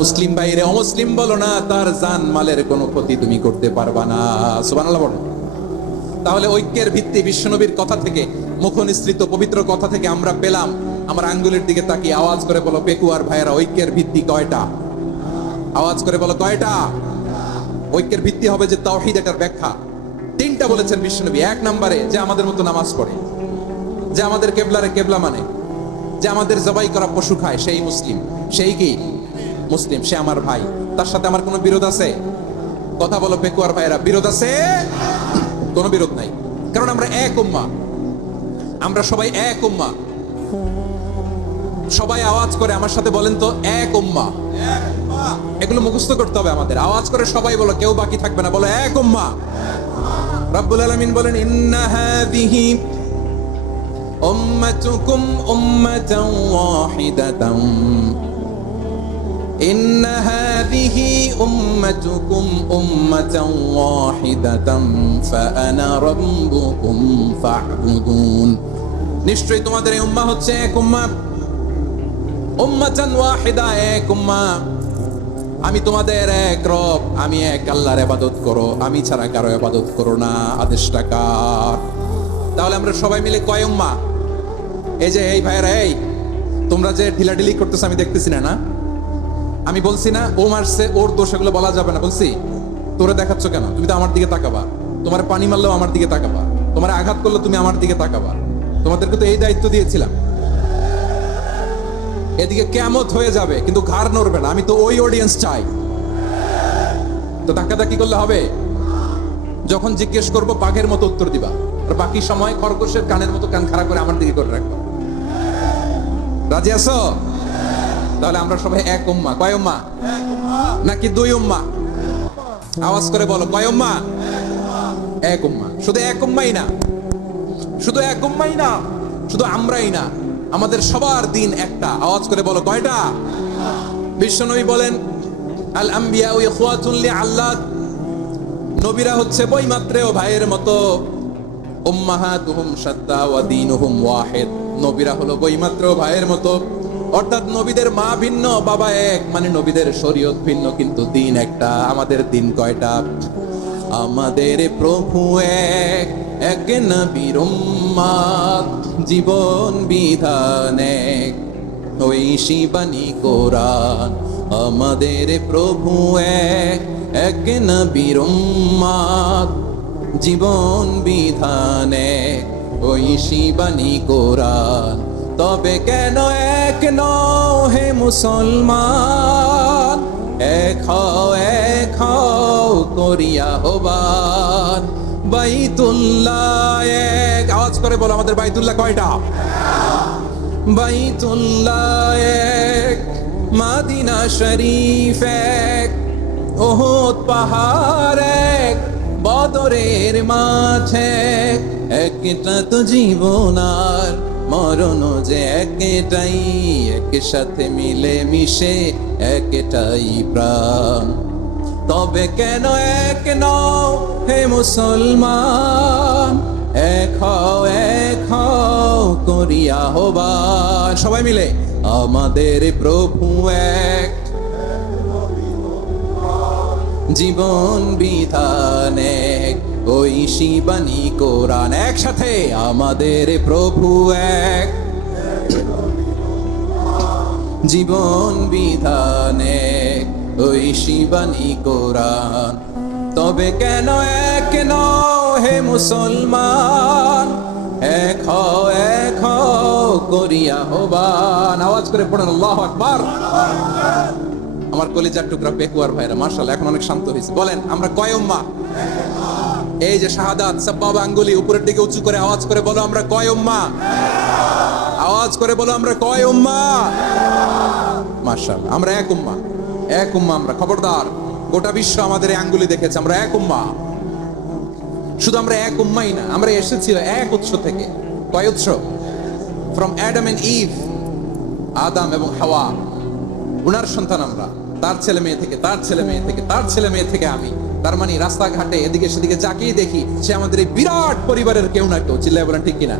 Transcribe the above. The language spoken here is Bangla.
মুসলিম বাইরে অমুসলিম বলো না, তার জান মালের কোনো ক্ষতি তুমি করতে পারবা না। সুবহানাল্লাহ বলো। তাহলে ঐক্যের ভিত্তি বিশ্বনবীর কথা থেকে, মুখনিসৃত পবিত্র কথা থেকে আমরা পেলাম। আমার আঙ্গুলের দিকে তাকিয়ে আওয়াজ করে বলো পেকুয়ার ভাইয়েরা, ঐক্যের ভিত্তি কয়টা? আওয়াজ করে বলো কয়টা? ঐক্যের ভিত্তি হবে যে তাওহীদ, এটার ব্যাখ্যা তিনটা বলেছেন বিশ্বনবী। এক নম্বরে যে আমাদের মতো নামাজ পড়ে, যে আমাদের কেবলারে কেবলা মানে, যে আমাদের জবাই করা পশু খায়, সেই মুসলিম। সেই কি মুসলিম? সে আমার ভাই। তার সাথে আমার কোনো বিরোধ আছে? কথা বলো পেকুয়ার ভাইয়েরা, বিরোধ আছে? কোনো বিরোধ নাই, কারণ আমরা এক উম্মাহ। আমরা সবাই এক উম্মাহ। সবাই আওয়াজ করে আমার সাথে বলেন তো, এক উম্মাহ। এগুলো মুখস্থ করতে হবে আমাদের। আওয়াজ করে সবাই বলো, কেউ বাকি থাকবে না, বলো এক উম্মাহ। রব্বুল আলামিন বলেন, ইন্না হাযিহি উম্মাতুকুম উম্মাতান ওয়াহিদাতান, ইন্না হাযিহি উম্মাতুকুম উম্মাতান ওয়াহিদাতান ফাআনা রাব্বুকুম ফা'বুদুন। নিশ্চয়ই তোমাদের এই উম্মাহ হচ্ছে এক উম্মাহ। উম্মাতান ওয়াহিদা, এক উম্মাহ। আমি তোমাদের এক রব, আমি এক আল্লাহর ইবাদত করো, আমি ছাড়া কারো ইবাদত করো না। আদেশটা কার? তাহলে আমরা সবাই মিলে কয় উম্মাহ? এই যে এই ভাইরা, এই তোমরা যে ঢিলাঢিলি করতেছ আমি দেখতেছি না। না আমি বলছি না ও মারছে, ওর দোষ, এগুলো বলা যাবে না। বলছি তোরে দেখাচ্ছ কেন? তুমি তো আমার দিকে তাকাবা। তোমার পানি মারলেও আমার দিকে তাকাবা, তোমার আঘাত করলে তুমি আমার দিকে তাকাবা। তোমাদেরকে তো এই দায়িত্ব দিয়েছিলাম। এদিকে কিয়ামত হয়ে যাবে কিন্তু ঘাড় নড়বে না। আমি তো ওই অডিয়েন্স চাই। তো ধাক্কাধাক্কি করলে হবে? যখন জিজ্ঞেস করবো বাঘের মতো উত্তর দিবা, আর বাকি সময় খরগোশের কানের মতো কান খাড়া করে আমার দিকে করে রাখবা। রাজি আছো? তাহলে আমরা সবাই এক উম্মাহ। কয় উম্মাহ? নাকি দুই উম্মাহ? আওয়াজ করে বলো, কয় উম্মাহ? এক উম্মাহ। শুধু এক উম্মাহই না, শুধু এক উম্মাহই না, শুধু আমরাই না, আমাদের সবার দিন একটা। আওয়াজ করে বলো কয়টা? বিশ্বনবী বলেন, আল আম্বিয়া ইখওয়াতুন লিআল্লাহ, নবীরা হচ্ছে বৈমাত্রেয় ভাইয়ের মতো। উম্মাহাতুহুম শাত্তা ওয়া দীনুহুম ওয়াহিদ, নবীরা হলো বৈমাত্রেয় ভাইয়ের মতো। অর্থাৎ নবীদের মা ভিন্ন, বাবা এক, মানে নবীদের শরীয়ত ভিন্ন, কিন্তু দিন একটা। আমাদের দিন কয়টা? আমাদের প্রভু এক, এক নবীর উম্মাত, জীবন বিধান এক, ওই শিবানী কোরআন। আমাদের প্রভু এক, এক নবীর উম্মাত, জীবন বিধান এক, ওই শিবানী কোরআন। তবে কেন এক নও হে মুসলমান? এক হও করিয়া আহ্বান। বাইতুল্লাহ এক, আওয়াজ করে বলো আমাদের বাইতুল্লাহ কয়টা? বাইতুল্লাহ এক, মদিনা শরীফ এক, উহুদ পাহাড় এক, বদরের মাঠ এক। একটা তো জীবন আর মরণ যে একটাই, একসাথে মিলে মিশে একটাই প্রাণ। তবে কেন এক নও হে মুসলমান? এক হও করিয়া আহ্বান। সবাই মিলে, আমাদের প্রভু এক, জীবন বিধান এক, ওই শিবানী কোরআন। একসাথে, আমাদের প্রভু এক, জীবন বিধান এক, ওই শিবানী কোরআন। তবে কেন এক নও হে মুসলমান? এক হও করিয়া আহ্বান। আওয়াজ করে পড়েন আল্লাহু আকবার। আমার কলিজার টুকরা পেকুয়ার ভাইরা, মাশাআল্লাহ এখন অনেক শান্ত হয়েছে। বলেন আমরা কয় উম্মাহ? এই যে শাহাদাত, সাব্বাবা আঙ্গুলি উপরের দিকে উঁচু করে আওয়াজ করে বলো আমরা কয় উম্মাহ? আওয়াজ করে বলো আমরা কয় উম্মাহ? মাশাআল্লাহ, আমরা এক উম্মাহ। এক উম্মাহ আমরা। খবরদার, গোটা বিশ্ব আমাদের এই আঙ্গুলি দেখেছে, আমরা এক উম্মাহ। শুধু আমরা এক উম্মাহই না, আমরা এসেছি এক উৎস থেকে। কয় উৎস? ফ্রম অ্যাডাম এন্ড ইভ, আদম এবং হাওয়া, উনার সন্তান আমরা। তার ছেলে মেয়ে থেকে, তার ছেলে মেয়ে থেকে, তার ছেলে মেয়ে থেকে আমি। তার মানে রাস্তাঘাটে এদিকে সেদিকে যাকেই দেখি, সে আমাদের এই বিরাট পরিবারের কেউ না কেউ। চিল্লায় বলেন ঠিক কিনা?